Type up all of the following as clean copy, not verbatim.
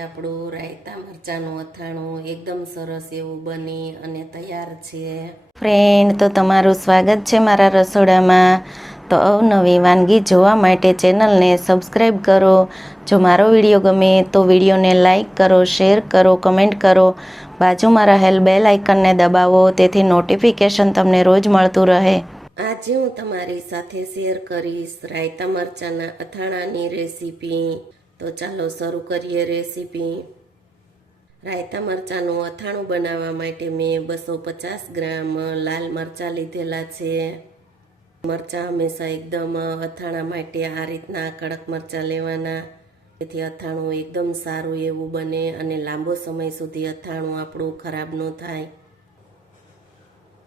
આપણું રાયતા મરચાંનું અથાણું એકદમ સરસ એવું બની અને તૈયાર છે. ફ્રેન્ડ, તો તમારું સ્વાગત છે મારા રસોડામાં. તો અવનવી વાનગી જોવા માટે ચેનલને સબસ્ક્રાઈબ કરો. જો મારો વિડીયો ગમે તો વિડીયોને લાઈક કરો, શેર કરો, કમેન્ટ કરો. બાજુમાં રહેલ બેલ આઇકનને દબાવો, તેથી નોટિફિકેશન તમને રોજ મળતું રહે. આજે હું તમારી સાથે શેર કરીશ રાયતા મરચાંના અથાણાની રેસીપી. તો ચાલો શરૂ કરીએ રેસીપી. રાયતા મરચાંનું અથાણું બનાવવા માટે મેં 250 ગ્રામ લાલ મરચાં લીધેલા છે. મરચાં હંમેશા એકદમ અથાણા માટે આ રીતના કડક મરચાં લેવાના, તેથી અથાણું એકદમ સારું એવું બને અને લાંબો સમય સુધી અથાણું આપણું ખરાબ ન થાય.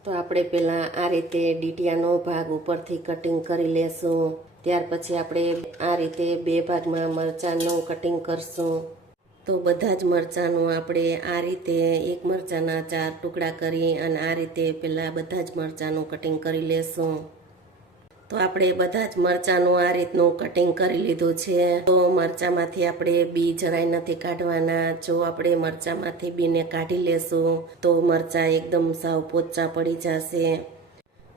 તો આપણે પહેલાં આ રીતે ડીટીયાનો ભાગ ઉપરથી કટિંગ કરી લેશું. ત્યાર પછી આપણે આ રીતે 2 ભાગમાં મરચાંનું કટિંગ કરશું. તો બધા જ મરચાંનું આપણે આ રીતે એક મરચાંના 4 ટુકડા કરી અને આ રીતે પહેલાં બધા જ મરચાંનું કટિંગ કરી લેશું. તો આપણે બધા જ મરચાંનું આ રીતનું કટિંગ કરી લીધું છે. તો મરચાંમાંથી આપણે બી જરાય નથી કાઢવાના. જો આપણે મરચાંમાંથી બીને કાઢી લેશું તો મરચાં એકદમ સાવ પોચા પડી જશે.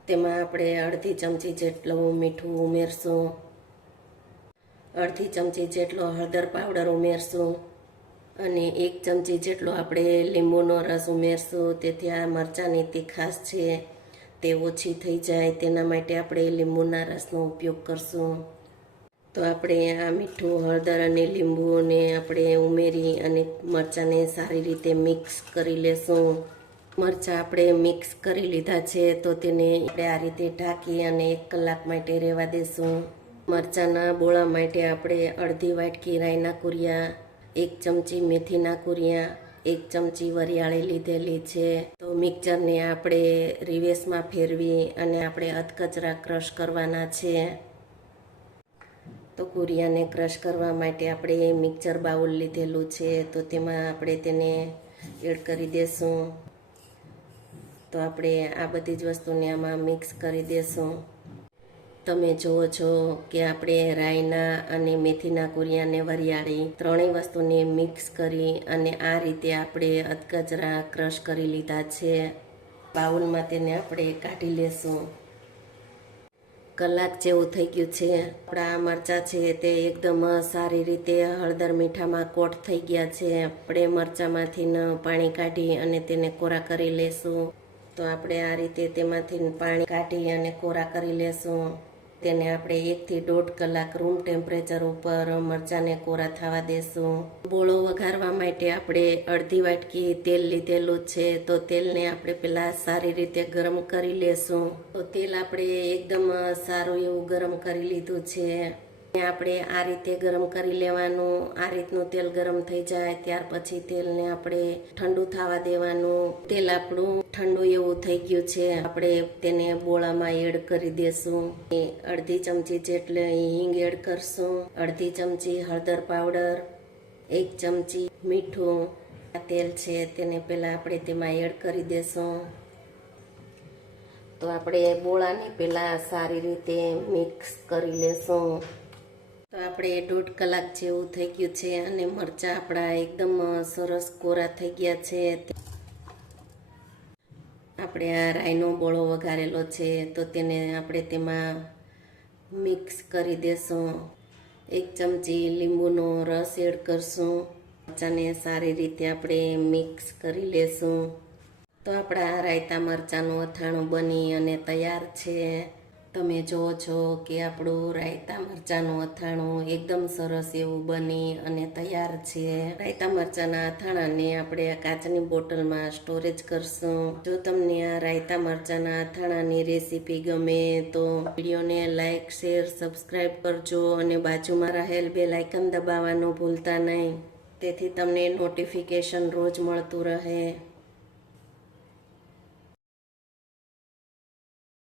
તેમાં આપણે અડધી ચમચી જેટલું મીઠું ઉમેરશું, અડધી ચમચી જેટલો હળદર પાવડર ઉમેરશું અને 1 ચમચી જેટલો આપણે લીંબુનો રસ ઉમેરશું. તેથી આ મરચાંની તીખાશ છે તે ઓછી થઈ જાય, તેના માટે આપણે લીંબુના રસનો ઉપયોગ કરશું. તો આપણે આ મીઠું, હળદર અને લીંબુને આપણે ઉમેરી અને મરચાંને સારી રીતે મિક્સ કરી લેશું. મરચાં આપણે મિક્સ કરી લીધા છે, તો તેને આપણે આ રીતે ઢાંકી અને 1 કલાક માટે રહેવા દેશું. મરચાંના બોળા માટે આપણે અડધી વાટકી રાઈના કુરિયા, 1 ચમચી મેથીના કુરિયા, 1 ચમચી વરિયાળી લીધેલી છે. તો મિક્સરને આપણે રિવેસમાં ફેરવી અને આપણે અધકચરા ક્રશ કરવાના છે. તો કુરિયાને ક્રશ કરવા માટે આપણે મિક્સર બાઉલ લીધેલું છે, તો તેમાં આપણે તેને એડ કરી દેશું. તો આપણે આ બધી જ વસ્તુને આમાં મિક્સ કરી દેશું. તમે જુઓ છો કે આપણે રાઈના અને મેથીના કુરિયાને વરિયાળી ત્રણેય વસ્તુને મિક્સ કરી અને આ રીતે આપણે અધકચરા ક્રશ કરી લીધા છે. બાઉલમાં તેને આપણે કાઢી લેશું. કલાક જેવું થઈ ગયું છે. આપણા મરચાં છે તે એકદમ સારી રીતે હળદર મીઠામાં કોટ થઈ ગયા છે. આપણે મરચાંમાંથી પાણી કાઢી અને તેને કોરા કરી લેશું. તો આપણે આ રીતે તેમાંથી પાણી કાઢી અને કોરા કરી લેશું. તેને આપણે 1 થી 1.5 કલાક રૂમ ટેમ્પરેચર ઉપર મરચાંને કોરા થવા દેશું. બોળો વઘારવા માટે આપણે અડધી વાટકી તેલ લીધેલું છે. તો તેલને આપણે પહેલાં સારી રીતે ગરમ કરી લેશું. તો તેલ આપણે એકદમ સારું એવું ગરમ કરી લીધું છે. આપણે આ રીતે ગરમ કરી લેવાનું. આ રીતનું તેલ ગરમ થઈ જાય ત્યાર પછી તેલને આપણે ઠંડુ થવા દેવાનું. તેલ આપણું ઠંડુ એવું થઈ ગયું છે. આપણે તેને બોળામાં એડ કરી દેશું. અડધી ચમચી જેટલી હિંગ એડ કરશું, અડધી ચમચી હળદર પાવડર, 1 ચમચી મીઠું. આ તેલ છે તેને પહેલાં આપણે તેમાં એડ કરી દેશું. તો આપણે બોળાને પહેલાં સારી રીતે મિક્સ કરી લેશું. તો આપણે 1.5 કલાક જેવું થઈ ગયું છે અને મરચાં આપણા એકદમ સરસ કોરા થઈ ગયા છે. આપણે આ રાઈનો બોળો વઘારેલો છે, તો તેને આપણે તેમાં મિક્સ કરી દેશું. 1 ચમચી લીંબુનો રસ એડ કરશું. મરચાંને સારી રીતે આપણે મિક્સ કરી લેશું. તો આપણા રાયતા મરચાંનું અથાણું બની અને તૈયાર છે. તમે જુઓ છો કે આપણું રાયતા મરચાંનું અથાણું એકદમ સરસ એવું બની અને તૈયાર છે. રાયતા મરચાંના અથાણાને આપણે કાચની બોટલમાં સ્ટોરેજ કરશું. જો તમને આ રાયતા મરચાંના અથાણાની રેસીપી ગમે તો વિડીયોને લાઈક, શેર, સબસ્ક્રાઈબ કરજો અને બાજુમાં રહેલ બેલ આઇકન દબાવવાનું ભૂલતા નહીં, તેથી તમને નોટિફિકેશન રોજ મળતું રહે.